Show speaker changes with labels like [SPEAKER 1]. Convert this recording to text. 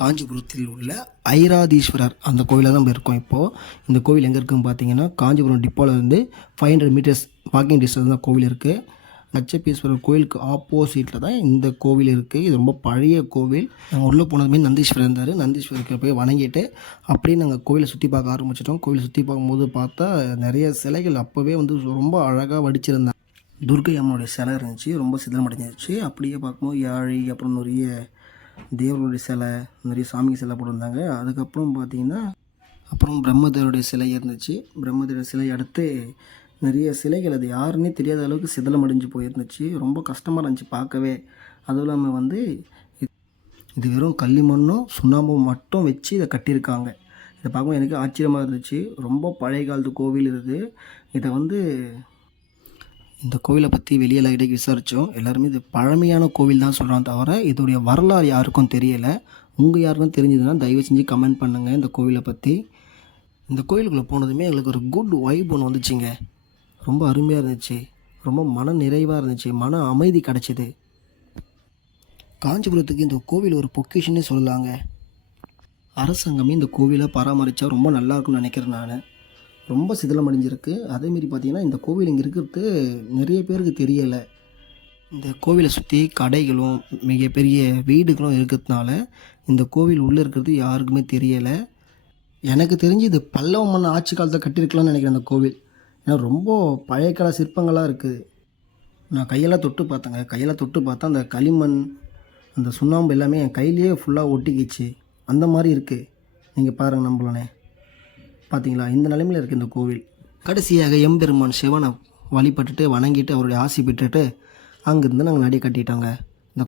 [SPEAKER 1] காஞ்சிபுரத்தில் உள்ள ஐராதீஸ்வரர் அந்த கோவிலில் தான் இருக்கோம் இப்போது இந்த கோவில் எங்கே இருக்குதுன்னு பார்த்தீங்கன்னா Kanchipuram டிப்போலேருந்து five hundred metres walking distance தான் கோவில் இருக்குது லட்சபீஸ்வரர் கோவிலுக்கு ஆப்போசிட்டில் தான் இந்த கோவில் இருக்குது இது ரொம்ப பழைய கோவில். நாங்கள் உள்ளே போனதுமே நந்தீஸ்வரர் இருந்தார். நந்தீஸ்வரருக்கு போய் வணங்கிட்டு அப்படியே நாங்கள் கோவிலை சுற்றி பார்க்க ஆரம்பிச்சிட்டோம். கோவிலை சுற்றி பார்க்கும்போது பார்த்தா நிறைய சிலைகள் அப்போவே வந்து ரொம்ப அழகாக வடிச்சிருந்தாங்க. துர்கை அம்மனுடைய சிலை இருந்துச்சு. ரொம்ப சிதறமடைஞ்சிருச்சு. அப்படியே பார்க்கும்போது யாழி அப்புறம் நிறைய தேவருடைய சிலை நிறைய சாமிக்கு சிலை போட்டிருந்தாங்க. அதுக்கப்புறம் பார்த்தீங்கன்னா அப்புறம் பிரம்மதேவருடைய சிலை இருந்துச்சு. பிரம்மதேவருடைய சிலை அடுத்து நிறைய சிலைகள் அது யாருன்னே தெரியாத அளவுக்கு சிதலம் அடைஞ்சு போயிருந்துச்சு. ரொம்ப கஷ்டமாக இருந்துச்சு பார்க்கவே. அதுவும் இல்லாமல் வந்து இது- இது வெறும் களிமண்ணும் சுண்ணாம்பும் மட்டும் வச்சு இதை கட்டியிருக்காங்க. இதை பார்க்கும்போது எனக்கு ஆச்சரியமாக இருந்துச்சு. ரொம்ப பழைய காலத்து கோவில் இது. இதை வந்து இந்த கோவிலை பற்றி வெளியில் இடைக்கு விசாரித்தோம் எல்லாருமே இது பழமையான கோவில் தான் சொல்கிறாங்க தவிர இதோடைய வரலாறு யாருக்கும் தெரியலை. உங்கள் யாருக்கும் தெரிஞ்சதுன்னா தயவு செஞ்சு கமெண்ட் பண்ணுங்கள் இந்த கோவிலை பற்றி இந்த கோவிலுக்குள்ளே போனதுமே எங்களுக்கு ஒரு குட் வைப் ஒன்று வந்துச்சுங்க. ரொம்ப அருமையாக இருந்துச்சு. ரொம்ப மன நிறைவாக இருந்துச்சு. மன அமைதி கிடச்சிது. காஞ்சிபுரத்துக்கு இந்த கோவில் ஒரு பொக்கிஷன்னே சொல்லலாங்க. அரசாங்கமே இந்த கோவிலை பராமரித்தா ரொம்ப நல்லா இருக்கும்னு நினைக்கிறேன் நான். ரொம்ப சிதிலமடைஞ்சிருக்கு அதேமாரி பார்த்தீங்கன்னா இந்த கோவில் இங்கே இருக்கிறது நிறைய பேருக்கு தெரியலை. இந்த கோவிலை சுற்றி கடைகளும் மிகப்பெரிய வீடுகளும் இருக்கிறதுனால இந்த கோவில் உள்ளே இருக்கிறது யாருக்குமே தெரியலை. எனக்கு தெரிஞ்சு இது பல்லவ மன்ன ஆட்சி காலத்தில் கட்டியிருக்கலாம்னு நினைக்கிறேன் அந்த கோவில். ஏன்னா ரொம்ப பழைய கால சிற்பங்களாக இருக்குது. நான் கையெல்லாம் தொட்டு பார்த்தேங்க. கையெல்லாம் தொட்டு பார்த்தா அந்த களிமண் அந்த சுண்ணாம்பு எல்லாமே என் கையிலேயே ஃபுல்லாக ஒட்டிக்கிச்சு. அந்த மாதிரி இருக்குது நீங்கள் பாருங்கள் நம்மளனே பார்த்தீங்களா இந்த நிலைமையில் இருக்குது இந்த கோவில். கடைசியாக எம்பெருமான் சிவனை வழிபட்டுட்டு வணங்கிட்டு அவருடைய ஆசி பெற்றுட்டு அங்கேருந்து நாங்கள் நடி கட்டிட்டோங்க.